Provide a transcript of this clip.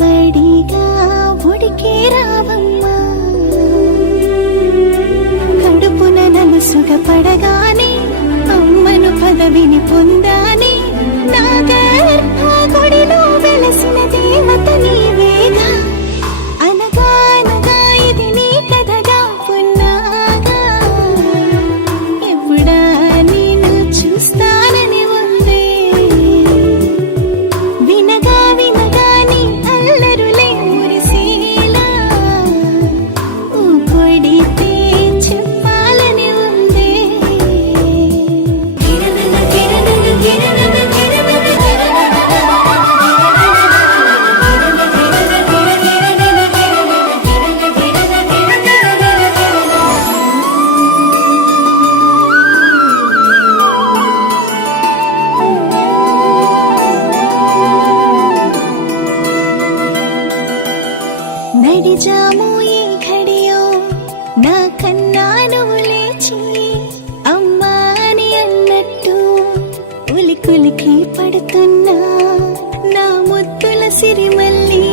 వడివడిగా ఉడికే రావమ్మా, కడుపున నలుసుగా పడగానే అమ్మను పదవిని పొందాని, నా గర్భగుడిలో వెలసిన దేవత నీవేగా. అనగానగా ఇది నీ కథగా పున్నాగా, ఎప్పుడా నేను చూస్తానని ఉందే. వినగా వినగా నీ అల్లరులే మురిసేలా, ఓ కొడితే చెప్పాలని ఉందే. నడిజాము ఈ ఘడియో నా కన్నా నువ్వు లేచి, అమ్మా అని అన్నట్టు ఉలికులికి పడుతున్నా నా ముద్దుల సిరిమల్లి.